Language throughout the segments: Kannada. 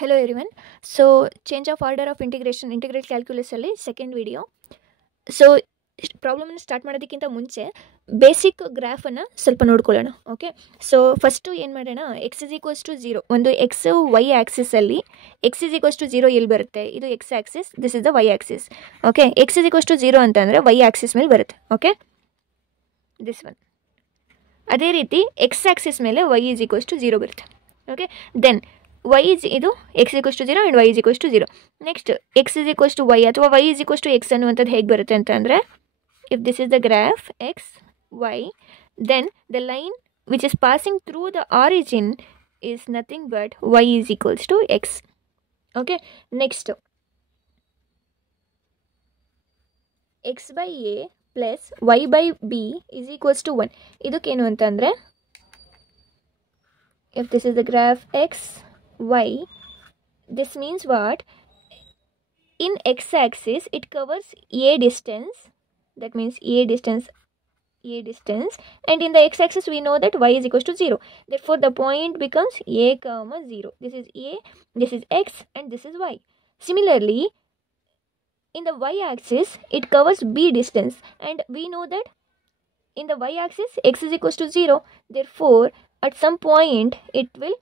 Hello everyone. So change of order of integration integrate calculus ಅಲ್ಲಿ ಸೆಕೆಂಡ್ ವಿಡಿಯೋ. ಸೊ ಪ್ರಾಬ್ಲಮ್ನ ಸ್ಟಾರ್ಟ್ ಮಾಡೋದಕ್ಕಿಂತ ಮುಂಚೆ ಬೇಸಿಕ್ ಗ್ರಾಫನ್ನು ಸ್ವಲ್ಪ ನೋಡ್ಕೊಳ್ಳೋಣ. ಓಕೆ, ಸೊ ಫಸ್ಟು ಏನು ಮಾಡೋಣ, ಎಕ್ಸ್ ಇಸ್ ಈಕ್ವಲ್ಸ್ ಟು 0 ಒಂದು ಎಕ್ಸ್ ವೈ ಆ್ಯಕ್ಸಿಸಲ್ಲಿ ಎಕ್ಸ್ ಇಸ್ ಈಕ್ವಲ್ಸ್ ಟು 0 ಎಲ್ಲಿ ಬರುತ್ತೆ, ಇದು x axis, this is the y axis. Okay, x is equals to 0 ಅಂತಂದರೆ ವೈ ಆ್ಯಕ್ಸಿಸ್ ಮೇಲೆ ಬರುತ್ತೆ. Okay, this one. ಅದೇ ರೀತಿ ಎಕ್ಸ್ ಆ್ಯಕ್ಸಿಸ್ ಮೇಲೆ ವೈ ಇಸ್ ಈಕ್ವಲ್ಸ್ ಟು 0 ಬರುತ್ತೆ. ಓಕೆ, ದೆನ್ y is ಇದು x equals to 0 and y is equals to 0. Next x is equals to y ಅಥವಾ y is equals to x ಅನ್ನುವಂಥದ್ದು ಹೇಗೆ ಬರುತ್ತೆ ಅಂತಂದರೆ, if this is the graph X Y, then the line which is passing through the origin is nothing but y is equals to x. Okay, next x by a plus y by b is equals to 1. ಇದಕ್ಕೇನು ಅಂತಂದರೆ, if this is the graph x y, this means what, in x-axis it covers a distance, that means a distance, and in the x-axis we know that y is equals to 0, therefore the point becomes a comma 0. This is a, this is x, and this is y. Similarly, in the y-axis it covers b distance, and we know that in the y-axis x is equals to 0, therefore at some point it will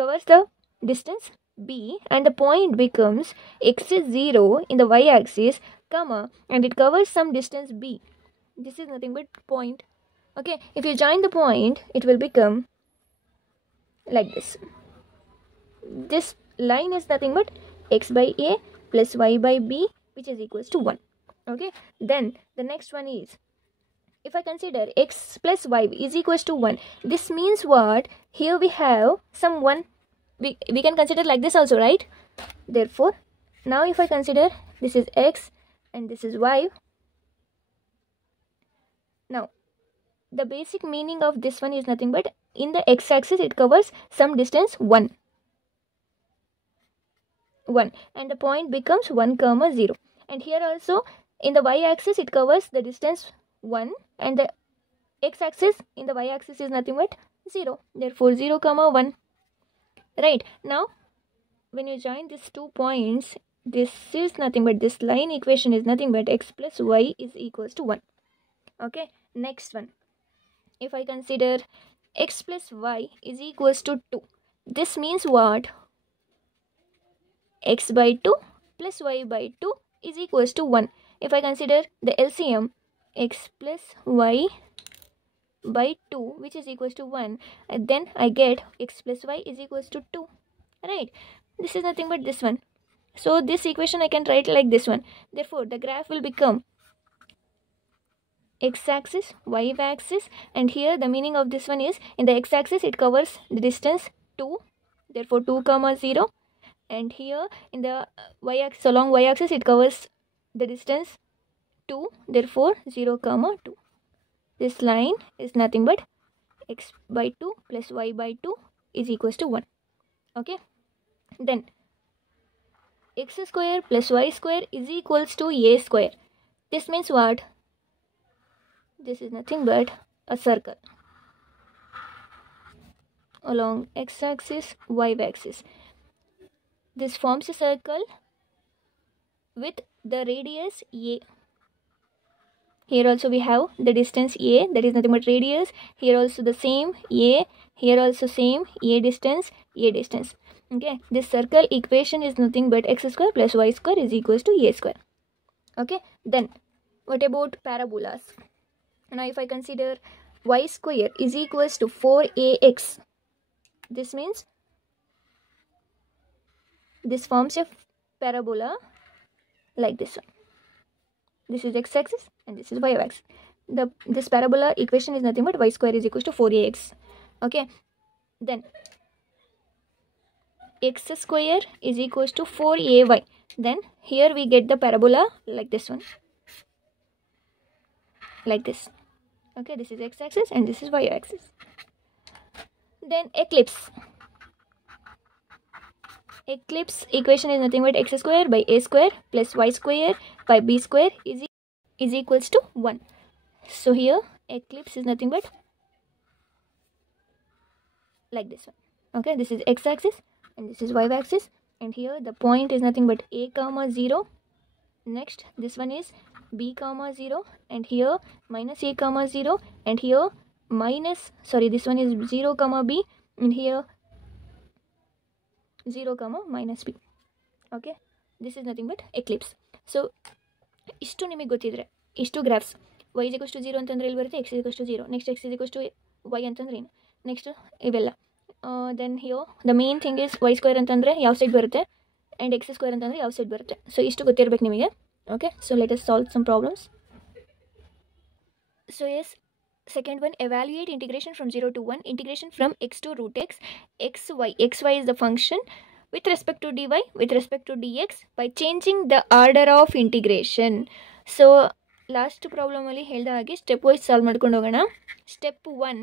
covers the distance b, and the point becomes x is 0 in the y-axis, comma, and it covers some distance b. This is nothing but point. Okay, if you join the point, it will become like this. This line is nothing but x by a plus y by b, which is equals to 1. Okay, then the next one is, if I consider x plus y is equals to 1, this means what? Here we have some 1. We can consider like this also, right? Therefore, now if I consider this is x and this is y, now the basic meaning of this one is nothing but, in the x-axis it covers some distance 1, and the point becomes 1 comma 0, and here also in the y-axis it covers the distance 1, and the x-axis in the y-axis is nothing but 0, therefore 0 comma 1. Right, now when you join these 2 points, this is nothing but, this line equation is nothing but x plus y is equals to 1. Okay, next one, if I consider x plus y is equals to 2, this means what? X by 2 plus y by 2 is equals to 1. If I consider the LCM, x plus y by 2, which is equals to 1, and then I get x plus y is equals to 2. Right, this is nothing but this one. So this equation I can write like this one. Therefore the graph will become x-axis, y-axis, and here the meaning of this one is, in the x-axis it covers the distance 2, therefore 2 comma 0, and here in the y-axis, along y-axis it covers the distance 2, therefore 0 comma 2. This line is nothing but x by 2 plus y by 2 is equals to 1. Okay, then x square plus y square is equals to a square. This means what? This is nothing but a circle along x-axis, y-axis. This forms a circle with the radius a. Here also we have the distance a, that is nothing but radius. Here also the same a, here also same a distance. Okay, this circle equation is nothing but x square plus y square is equals to a square. Okay, then what about parabolas? Now if I consider y square is equals to 4ax, this means this forms a parabola like this one. This is x-axis and this is y-axis. This parabola equation is nothing but y square is equals to 4ax. Okay, then x square is equals to 4ay. Then here we get the parabola like this one, like this. Okay, this is x-axis and this is y-axis. Then eclipse equation is nothing but x square by a square plus y square by b square is equals to 1. So here eclipse is nothing but like this one. Okay, this is x-axis, and this is y axis, and here the point is nothing but a comma 0. Next this one is b comma 0, and here minus a comma 0, and here this one is 0 comma b, and here 0 comma minus b. Okay, this is nothing but eclipse. So ಇಷ್ಟು ನಿಮಗೆ ಗೊತ್ತಿದ್ರೆ ಇಷ್ಟು graphs y is equals to 0 ಅಂತಂದರೆ ಇಲ್ಲಿ ಬರುತ್ತೆ, x is equals to 0, next x is equals to y ಅಂತಂದ್ರೆ ಏನು, ನೆಕ್ಸ್ಟ್ ಇವೆಲ್ಲ. Then here the main thing is y square ಅಂತಂದರೆ ಯಾವ ಸೈಡ್ ಬರುತ್ತೆ ಆ್ಯಂಡ್ x ಸ್ಕ್ವೇರ್ ಅಂತಂದರೆ ಯಾವ ಸೈಡ್ ಬರುತ್ತೆ. ಸೊ ಇಷ್ಟು ಗೊತ್ತಿರಬೇಕು ನಿಮಗೆ. Okay, so let us solve some problems. So yes, second one, evaluate integration from 0 to 1, integration from x to root x, xy is the function with respect to dy, with respect to dx by changing the order of integration. So last problem ಅಲ್ಲಿ ಹೇಳಿದ ಹಾಗೆ ಸ್ಟೆಪ್ ವೈಸ್ ಸಾಲ್ವ್ ಮಾಡ್ಕೊಂಡು ಹೋಗೋಣ. ಸ್ಟೆಪ್ 1,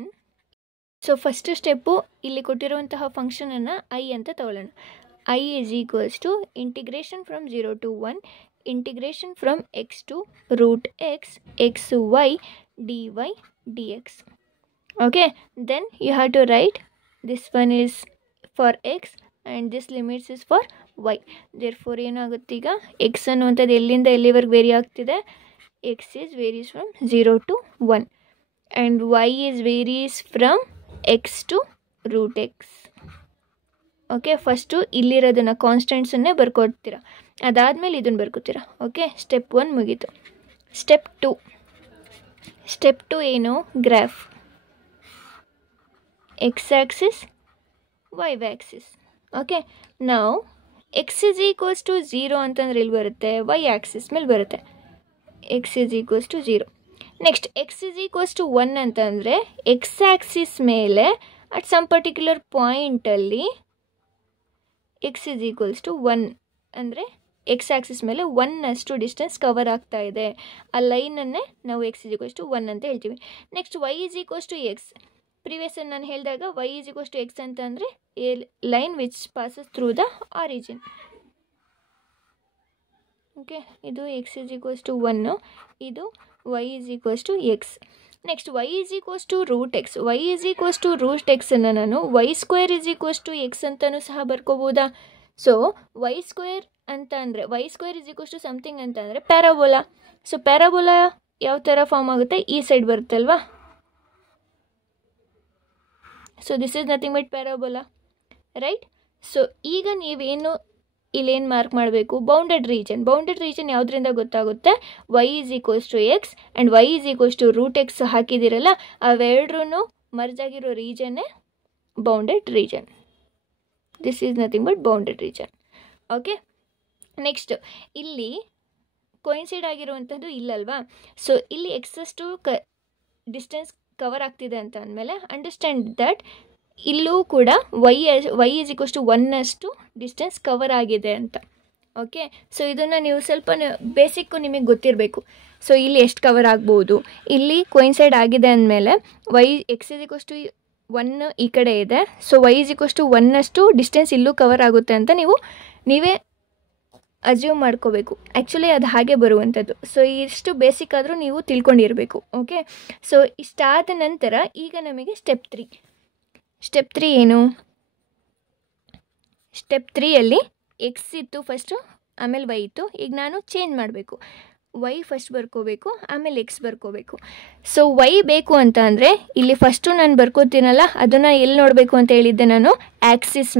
ಸೊ ಫಸ್ಟ್ ಸ್ಟೆಪ್ಪು ಇಲ್ಲಿ ಕೊಟ್ಟಿರುವಂತಹ ಫಂಕ್ಷನನ್ನು ಐ ಅಂತ ತಗೊಳ್ಳೋಣ. I is equals to integration from 0 to 1, integration from x to root x, xy dy dx. Okay, then you have to write this one is for x and this limits is for y. Therefore ಏನಾಗುತ್ತೆ, ಈಗ x ಅನ್ನುವಂಥದ್ದು ಎಲ್ಲಿಂದ ಎಲ್ಲಿವರೆಗೆ ವೇರಿ ಆಗ್ತಿದೆ, x is varies from 0 to 1 and y is varies from x to root x. Okay, first ಇಲ್ಲಿರೋದನ್ನು ಕಾನ್ಸ್ಟೆಂಟ್ಸನ್ನೇ ಬರ್ಕೊಡ್ತೀರಾ, ಅದಾದಮೇಲೆ ಇದನ್ನು ಬರ್ಕೋತೀರಾ. ಓಕೆ, ಸ್ಟೆಪ್ 1 ಮುಗೀತು. ಸ್ಟೆಪ್ 2 ಏನು, graph x axis y axis. Okay, ನಾವು x is equals to 0 ಅಂತಂದ್ರೆ ಇಲ್ಲಿ ಬರುತ್ತೆ, y axis ಮೇಲೆ ಬರುತ್ತೆ, x is equals to 0. Next x is equals to 1 ಅಂತಂದರೆ x axis ಮೇಲೆ ಅಟ್ ಸಮ್ ಪರ್ಟಿಕ್ಯುಲರ್ ಪಾಯಿಂಟಲ್ಲಿ x is equals to 1 ಅಂದರೆ x ಆಕ್ಸಿಸ್ ಮೇಲೆ 1 ಅಷ್ಟು ಡಿಸ್ಟೆನ್ಸ್ ಕವರ್ ಆಗ್ತಾ ಇದೆ. ಆ ಲೈನನ್ನೇ ನಾವು x is equals to 1 ಅಂತ ಹೇಳ್ತೀವಿ. Next y is equals to x. Previous ನಾನು ಹೇಳಿದಾಗ y is equals to x ಅಂತ ಅಂದರೆ A line which passes through the origin. Okay, ಇದು x is equals to 1, ಇದು y is equals to x. Next y is equals to root x. y is equals to root x ಅನ್ನು ನಾನು y square is equals to x ಅಂತಲೂ ಸಹ ಬರ್ಕೋಬೋದಾ. ಸೊ y ಸ್ಕ್ವೇರ್ ಅಂತ ಅಂದರೆ y square is equals to something ಅಂತ ಅಂದರೆ ಪ್ಯಾರಾಬೋಲಾ. ಸೊ ಪ್ಯಾರಾಬೋಲಾ ಯಾವ ಥರ ಫಾರ್ಮ್ ಆಗುತ್ತೆ, ಈ ಸೈಡ್ ಬರುತ್ತೆ ಅಲ್ವಾ. So this is nothing but parabola, right. So ಈಗ ನೀವೇನು ಇಲ್ಲೇನು ಮಾರ್ಕ್ ಮಾಡಬೇಕು, ಬೌಂಡೆಡ್ ರೀಜನ್ ಯಾವುದರಿಂದ ಗೊತ್ತಾಗುತ್ತೆ, y is equals to x and y is equals to root x ಹಾಕಿದಿರಲ್ಲ, ಅವೆರಡರೂ ಮರ್ಜ್ ಆಗಿರೋ ರೀಜನ್ನೇ bounded region. This is nothing but bounded region. Okay, next ಇಲ್ಲಿ ಕೋಯಿನ್ಸೈಡ್ ಆಗಿರುವಂಥದ್ದು ಇಲ್ಲಲ್ವಾ. ಸೊ ಇಲ್ಲಿ ಎಕ್ಸಷ್ಟು ಡಿಸ್ಟೆನ್ಸ್ ಕವರ್ ಆಗ್ತಿದೆ ಅಂತ ಅಂದಮೇಲೆ ಅಂಡರ್ಸ್ಟ್ಯಾಂಡ್ ದಟ್ ಇಲ್ಲೂ ಕೂಡ y is equals to 1 ಅಷ್ಟು ಡಿಸ್ಟೆನ್ಸ್ ಕವರ್ ಆಗಿದೆ ಅಂತ. ಓಕೆ, ಸೊ ಇದನ್ನು ನೀವು ಸ್ವಲ್ಪ ಬೇಸಿಕ್ಕು ನಿಮಗೆ ಗೊತ್ತಿರಬೇಕು. ಸೊ ಇಲ್ಲಿ ಎಷ್ಟು ಕವರ್ ಆಗ್ಬೋದು, ಇಲ್ಲಿ ಕೋಯಿನ್ಸೈಡ್ ಆಗಿದೆ ಅಂದಮೇಲೆ x is equals to 1 ಈ ಕಡೆ ಇದೆ, so y is equals to 1 ಅಷ್ಟು ಡಿಸ್ಟೆನ್ಸ್ ಇಲ್ಲೂ ಕವರ್ ಆಗುತ್ತೆ ಅಂತ ನೀವೇ ಅಸ್ಯೂಮ್ ಮಾಡ್ಕೋಬೇಕು. ಆ್ಯಕ್ಚುಲಿ ಅದು ಹಾಗೆ ಬರುವಂಥದ್ದು. ಸೊ ಇಷ್ಟು ಬೇಸಿಕ್ ಆದರೂ ನೀವು ತಿಳ್ಕೊಂಡಿರಬೇಕು. ಓಕೆ, ಸೊ ಇಷ್ಟಾದ ನಂತರ ಈಗ ನಮಗೆ ಸ್ಟೆಪ್ 3 ಏನು, ಸ್ಟೆಪ್ 3ಯಲ್ಲಿ x ಇತ್ತು ಫಸ್ಟು, ಆಮೇಲೆ y ಇತ್ತು. ಈಗ ನಾನು ಚೇಂಜ್ ಮಾಡಬೇಕು, y ಫಸ್ಟ್ ಬರ್ಕೋಬೇಕು, ಆಮೇಲೆ x ಬರ್ಕೋಬೇಕು. ಸೊ y ಬೇಕು ಅಂತ ಅಂದರೆ ಇಲ್ಲಿ ಫಸ್ಟು ನಾನು ಬರ್ಕೋತೀನಲ್ಲ, ಅದನ್ನು ಎಲ್ಲಿ ನೋಡಬೇಕು ಅಂತ ಹೇಳಿದ್ದೆ ನಾನು, ಆ್ಯಕ್ಸಿಸ್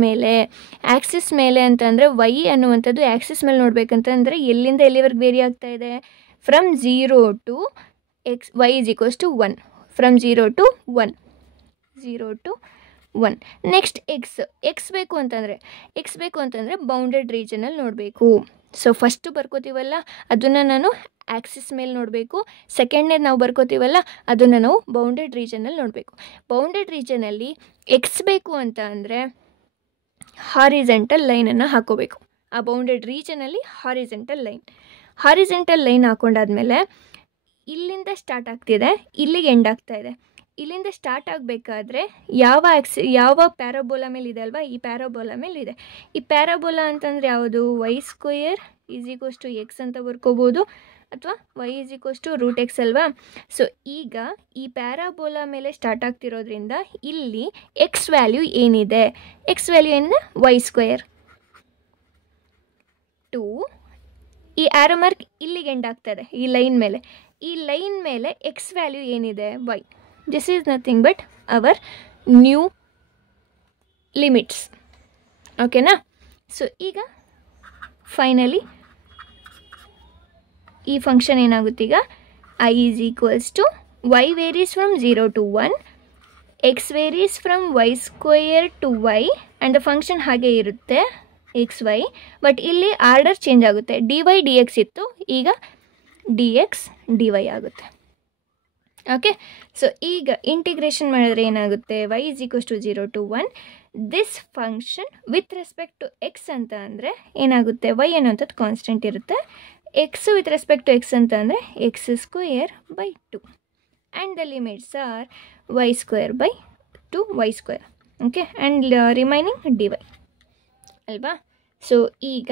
ಮೇಲೆ ಅಂತ ಅಂದರೆ y ಅನ್ನುವಂಥದ್ದು ಆ್ಯಕ್ಸಿಸ್ ಮೇಲೆ ನೋಡಬೇಕಂತಂದರೆ ಎಲ್ಲಿಂದ ಎಲ್ಲಿವರೆಗೆ ವೇರಿ ಆಗ್ತಾ ಇದೆ, from 0 to x, y is equals to 1, from 0 to 1. Next x ಬೇಕು ಅಂತಂದರೆ ಬೌಂಡೆಡ್ ರೀಜನಲ್ಲಿ ನೋಡಬೇಕು. ಸೊ ಫಸ್ಟು ಬರ್ಕೋತೀವಲ್ಲ ಅದನ್ನು ನಾನು ಆ್ಯಕ್ಸಿಸ್ ಮೇಲೆ ನೋಡಬೇಕು, ಸೆಕೆಂಡ್ನೇದು ನಾವು ಬರ್ಕೋತೀವಲ್ಲ ಅದನ್ನು ನಾವು ಬೌಂಡೆಡ್ ರೀಜನಲ್ಲಿ ನೋಡಬೇಕು. ಬೌಂಡೆಡ್ ರೀಜನಲ್ಲಿ x ಬೇಕು ಅಂತ ಅಂದರೆ ಹಾರಿಜೆಂಟಲ್ ಲೈನನ್ನು ಹಾಕೋಬೇಕು. ಆ ಬೌಂಡೆಡ್ ರೀಜನಲ್ಲಿ ಹಾರಿಜೆಂಟಲ್ ಲೈನ್ ಹಾಕೊಂಡಾದ್ಮೇಲೆ ಇಲ್ಲಿಂದ ಸ್ಟಾರ್ಟ್ ಆಗ್ತಿದೆ, ಇಲ್ಲಿಗೆ ಎಂಡ್ ಆಗ್ತಾ ಇದೆ. ಇಲ್ಲಿಂದ ಸ್ಟಾರ್ಟ್ ಆಗಬೇಕಾದ್ರೆ ಯಾವ ಪ್ಯಾರಾಬೋಲಾ ಮೇಲೆ ಇದೆ ಅಲ್ವಾ, ಈ ಪ್ಯಾರಾಬೋಲಾ ಮೇಲೆ ಇದೆ. ಈ ಪ್ಯಾರಾಬೋಲಾ ಅಂತಂದರೆ ಯಾವುದು, y square is equals to x ಅಂತ ಬರ್ಕೋಬೋದು, ಅಥವಾ y is equals to root X ಅಲ್ವಾ. ಸೊ ಈಗ ಈ ಪ್ಯಾರಾಬೋಲಾ ಮೇಲೆ ಸ್ಟಾರ್ಟ್ ಆಗ್ತಿರೋದ್ರಿಂದ ಇಲ್ಲಿ ಎಕ್ಸ್ ವ್ಯಾಲ್ಯೂ ಏನಿದೆ, ಎಕ್ಸ್ ವ್ಯಾಲ್ಯೂ ಏನಿದೆ ವೈ ಸ್ಕ್ವೇರ್ ಟು ಈ ಆರೋ ಮಾರ್ಕ್ ಇಲ್ಲಿಗೆ ಎಂಡ್ ಆಗ್ತದೆ ಈ ಲೈನ್ ಮೇಲೆ. ಈ ಲೈನ್ ಮೇಲೆ ಎಕ್ಸ್ ವ್ಯಾಲ್ಯೂ ಏನಿದೆ Y. This is nothing but our new limits. ಓಕೆನಾ. ಸೊ ಈಗ ಫೈನಲಿ ಈ ಫಂಕ್ಷನ್ ಏನಾಗುತ್ತೆ ಈಗ I is equals to Y varies from 0 to 1, X varies from Y square to Y and the function ಹಾಗೆ ಇರುತ್ತೆ ಎಕ್ಸ್ ವೈ. ಬಟ್ ಇಲ್ಲಿ ಆರ್ಡರ್ ಚೇಂಜ್ ಆಗುತ್ತೆ. ಡಿ ವೈ ಡಿ ಎಕ್ಸ್ ಇತ್ತು, ಈಗ ಡಿ ಎಕ್ಸ್ ಡಿ ವೈ ಆಗುತ್ತೆ. ಓಕೆ. ಸೊ ಈಗ ಇಂಟಿಗ್ರೇಷನ್ ಮಾಡಿದ್ರೆ ಏನಾಗುತ್ತೆ Y is equals to 0 to 1. This function with respect to X ಅಂತ ಅಂದರೆ ಏನಾಗುತ್ತೆ ವೈ ಅನ್ನೋಂಥದ್ದು ಕಾನ್ಸ್ಟೆಂಟ್ ಇರುತ್ತೆ. X with respect to X ಅಂತ ಅಂದರೆ X square by 2 and the limits are Y square by 2 Y square. Okay. And remaining D Y ಅಲ್ವಾ. ಸೊ ಈಗ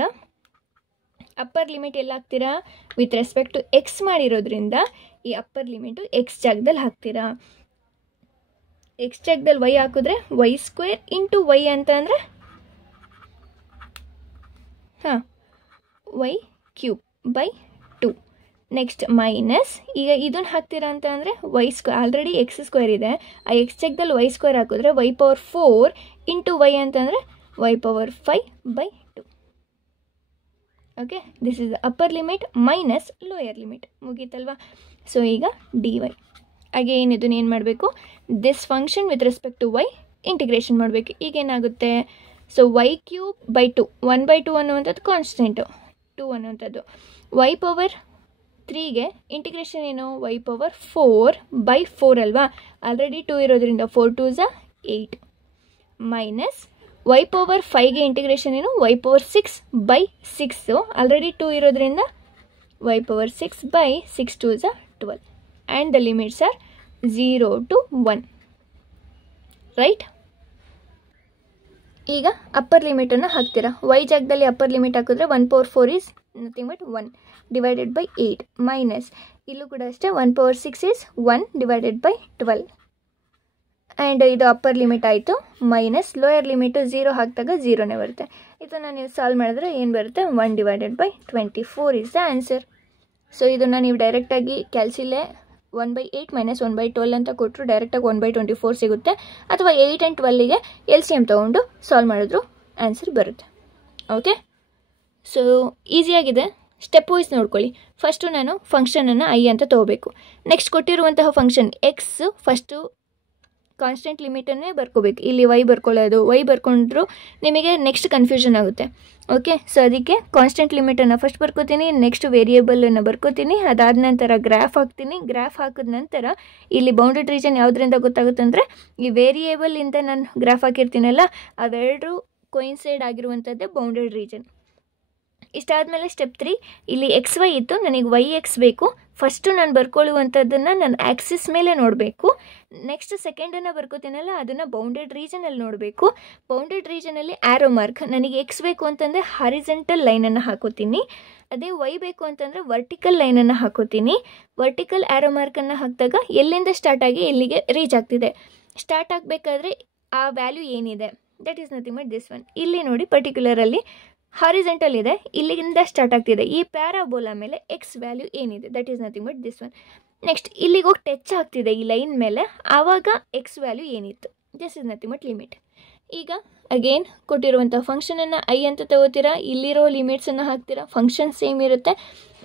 ಅಪ್ಪರ್ ಲಿಮಿಟ್ ಎಲ್ಲ ಹಾಕ್ತೀರಾ ವಿತ್ ರೆಸ್ಪೆಕ್ಟ್ ಟು ಎಕ್ಸ್ ಮಾಡಿರೋದ್ರಿಂದ ಈ ಅಪ್ಪರ್ ಲಿಮಿಟು ಎಕ್ಸ್ ಜಾಗದಲ್ಲಿ ಹಾಕ್ತೀರಾ. ಎಕ್ಸ್ ಜಾಗದಲ್ಲಿ ವೈ ಹಾಕಿದ್ರೆ ವೈ ಸ್ಕ್ವೇರ್ ಇಂಟು ವೈ ಅಂತ ಅಂದರೆ ಹಾಂ y cube by 2. Next minus ಈಗ ಇದನ್ನು ಹಾಕ್ತೀರಾ ಅಂತ ಅಂದರೆ y square already x square ಇದೆ, ಆ ಎಕ್ಸ್ ಜಾಗದಲ್ಲಿ ವೈ ಸ್ಕ್ವೇರ್ ಹಾಕಿದ್ರೆ ವೈ ಪವರ್ 4 ಇಂಟು ವೈ ಅಂತಂದರೆ y power 5 by 2. Okay. This is upper limit minus lower limit. ಮುಗೀತಲ್ವಾ. ಸೊ ಈಗ ಡಿ ವೈ ಅಗೇನ್ ಇದನ್ನು ಏನು ಮಾಡಬೇಕು this function with respect to y integration ಮಾಡಬೇಕು. ಈಗ ಏನಾಗುತ್ತೆ ಸೊ ವೈ ಕ್ಯೂಬ್ ಬೈ 2 1/2 ಅನ್ನುವಂಥದ್ದು ಕಾನ್ಸ್ಟೆಂಟು 2 ಅನ್ನುವಂಥದ್ದು. ವೈ ಪವರ್ 3ಗೆ ಇಂಟಿಗ್ರೇಷನ್ ಏನು ವೈ ಪವರ್ 4 by 4 ಅಲ್ವಾ. ಆಲ್ರೆಡಿ 2 ಇರೋದ್ರಿಂದ 4 2s 8 ಮೈನಸ್ ವೈ ಪವರ್ 5ಗೆ ಇಂಟಿಗ್ರೇಷನ್ ಏನು ವೈ ಪವರ್ 6 by 6 ಆಲ್ರೆಡಿ 2 ಇರೋದ್ರಿಂದ y power 6 by 6 2s 12 and the limits are 0 to 1 right. ಈಗ ಅಪ್ಪರ್ ಲಿಮಿಟನ್ನು ಹಾಕ್ತೀರಾ. ವೈ ಜಾಗದಲ್ಲಿ ಅಪ್ಪರ್ ಲಿಮಿಟ್ ಹಾಕಿದ್ರೆ 1 power 4 is nothing but 1 divided by 8 minus ಇಲ್ಲೂ ಕೂಡ ಅಷ್ಟೇ 1 power 6 is 1 divided by 12 and ಇದು ಅಪ್ಪರ್ ಲಿಮಿಟ್ ಆಯಿತು. ಮೈನಸ್ ಲೋಯರ್ ಲಿಮಿಟು 0 ಹಾಕಿದಾಗ 0ನೇ ಬರುತ್ತೆ. ಇದನ್ನು ನೀವು ಸಾಲ್ವ್ ಮಾಡಿದ್ರೆ ಏನು ಬರುತ್ತೆ 1 divided by 24 is the answer. So ಇದನ್ನು ನೀವು ಡೈರೆಕ್ಟಾಗಿ ಕ್ಯಾಲ್ಸಿಲೇ 1/8 ಮೈನಸ್ 1/12 ಅಂತ ಕೊಟ್ಟರು ಡೈರೆಕ್ಟಾಗಿ 1/24 ಸಿಗುತ್ತೆ. ಅಥವಾ 8 and 12ಗೆ LCM ತೊಗೊಂಡು ಸಾಲ್ವ್ ಮಾಡಿದ್ರು ಆನ್ಸರ್ ಬರುತ್ತೆ. ಓಕೆ. ಸೊ ಈಸಿಯಾಗಿದೆ. ಸ್ಟೆಪ್ ವೈಸ್ ನೋಡ್ಕೊಳ್ಳಿ. ಫಸ್ಟು ನಾನು ಫಂಕ್ಷನನ್ನು ಐ ಅಂತ ತೊಗೋಬೇಕು. ನೆಕ್ಸ್ಟ್ ಕೊಟ್ಟಿರುವಂತಹ ಫಂಕ್ಷನ್ ಎಕ್ಸ್ ಫಸ್ಟು ಕಾನ್ಸ್ಟೆಂಟ್ ಲಿಮಿಟನ್ನೇ ಬರ್ಕೋಬೇಕು. ಇಲ್ಲಿ ವೈ ಬರ್ಕೊಳ್ಳೋದು ವೈ ಬರ್ಕೊಂಡ್ರು ನಿಮಗೆ ನೆಕ್ಸ್ಟ್ ಕನ್ಫ್ಯೂಷನ್ ಆಗುತ್ತೆ. ಓಕೆ. ಸೊ ಅದಕ್ಕೆ ಕಾನ್ಸ್ಟೆಂಟ್ ಲಿಮಿಟನ್ನು ಫಸ್ಟ್ ಬರ್ಕೋತೀನಿ, ನೆಕ್ಸ್ಟ್ ವೇರಿಯೇಬಲನ್ನು ಬರ್ಕೋತೀನಿ, ಅದಾದ ನಂತರ ಗ್ರಾಫ್ ಹಾಕ್ತೀನಿ. ಗ್ರಾಫ್ ಹಾಕಿದ ನಂತರ ಇಲ್ಲಿ ಬೌಂಡೆಡ್ ರೀಜನ್ ಯಾವುದರಿಂದ ಗೊತ್ತಾಗುತ್ತೆ ಅಂದರೆ ಈ ವೇರಿಯೇಬಲಿಂದ ನಾನು ಗ್ರಾಫ್ ಹಾಕಿರ್ತೀನಲ್ಲ ಅವೆರಡು ಕೊಯಿನ್ಸೈಡ್ ಆಗಿರುವಂಥದ್ದೇ ಬೌಂಡೆಡ್ ರೀಜನ್. ಇಷ್ಟಾದಮೇಲೆ ಸ್ಟೆಪ್ 3 ಇಲ್ಲಿ ಎಕ್ಸ್ ವೈ ಇತ್ತು, ನನಗೆ ವೈ ಎಕ್ಸ್ ಬೇಕು. ಫಸ್ಟು ನಾನು ಬರ್ಕೊಳ್ಳುವಂಥದ್ದನ್ನು ನಾನು ಆ್ಯಕ್ಸಿಸ್ ಮೇಲೆ ನೋಡಬೇಕು. ನೆಕ್ಸ್ಟ್ ಸೆಕೆಂಡನ್ನು ಬರ್ಕೋತೀನಲ್ಲ ಅದನ್ನು ಬೌಂಡೆಡ್ ರೀಜನಲ್ಲಿ ನೋಡಬೇಕು. ಬೌಂಡೆಡ್ ರೀಜನಲ್ಲಿ ಆ್ಯರೋ ಮಾರ್ಕ್ ನನಗೆ ಎಕ್ಸ್ ಬೇಕು ಅಂತಂದರೆ ಹಾರಿಜೆಂಟಲ್ ಲೈನನ್ನು ಹಾಕೋತೀನಿ. ಅದೇ ವೈ ಬೇಕು ಅಂತಂದರೆ ವರ್ಟಿಕಲ್ ಲೈನನ್ನು ಹಾಕೋತೀನಿ. ವರ್ಟಿಕಲ್ ಆ್ಯರೋ ಮಾರ್ಕನ್ನು ಹಾಕಿದಾಗ ಎಲ್ಲಿಂದ ಸ್ಟಾರ್ಟ್ ಆಗಿ ಎಲ್ಲಿಗೆ ರೀಚ್ ಆಗ್ತಿದೆ. ಸ್ಟಾರ್ಟ್ ಆಗಬೇಕಾದ್ರೆ ಆ ವ್ಯಾಲ್ಯೂ ಏನಿದೆ that is nothing but this one. ಇಲ್ಲಿ ನೋಡಿ ಪರ್ಟಿಕ್ಯುಲರಲ್ಲಿ ಹಾರಿಜೆಂಟಲ್ ಇದೆ, ಇಲ್ಲಿಂದ ಸ್ಟಾರ್ಟ್ ಆಗ್ತಿದೆ. ಈ ಪ್ಯಾರಾಬೋಲಾ ಮೇಲೆ ಎಕ್ಸ್ ವ್ಯಾಲ್ಯೂ ಏನಿದೆ that is nothing but this one. Next ಇಲ್ಲಿಗೆ ಹೋಗಿ ಟಚ್ ಆಗ್ತಿದೆ ಈ ಲೈನ್ ಮೇಲೆ, ಆವಾಗ ಎಕ್ಸ್ ವ್ಯಾಲ್ಯೂ ಏನಿತ್ತು this is nothing but limit. ಈಗ ಅಗೇನ್ ಕೊಟ್ಟಿರುವಂಥ ಫಂಕ್ಷನನ್ನು ಐ ಅಂತ ತಗೋತೀರಾ, ಇಲ್ಲಿರೋ ಲಿಮಿಟ್ಸನ್ನು ಹಾಕ್ತೀರಾ. ಫಂಕ್ಷನ್ ಸೇಮ್ ಇರುತ್ತೆ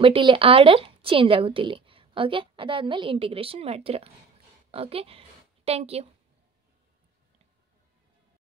ಬಟ್ ಇಲ್ಲಿ ಆರ್ಡರ್ ಚೇಂಜ್ ಆಗುತ್ತೆ ಇಲ್ಲಿ. ಓಕೆ. ಅದಾದಮೇಲೆ ಇಂಟಿಗ್ರೇಷನ್ ಮಾಡ್ತೀರಾ. ಓಕೆ. Thank you.